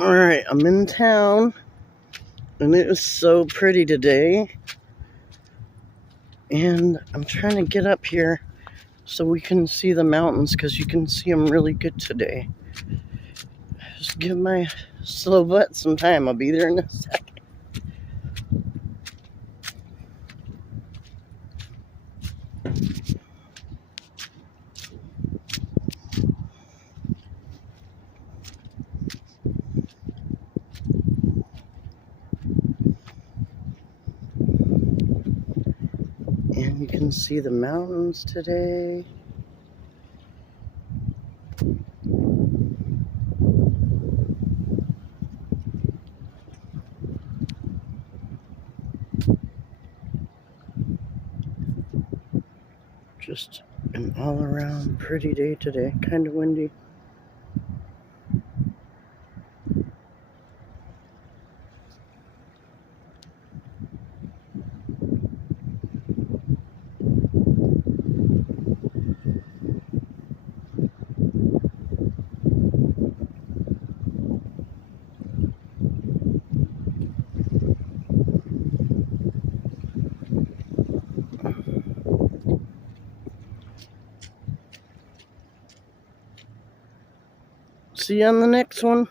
Alright, I'm in town, and it is so pretty today. And I'm trying to get up here so we can see the mountains, because you can see them really good today. Just give my slow butt some time. I'll be there in a second. And you can see the mountains today. Just an all-around pretty day today. Kind of windy. See you on the next one.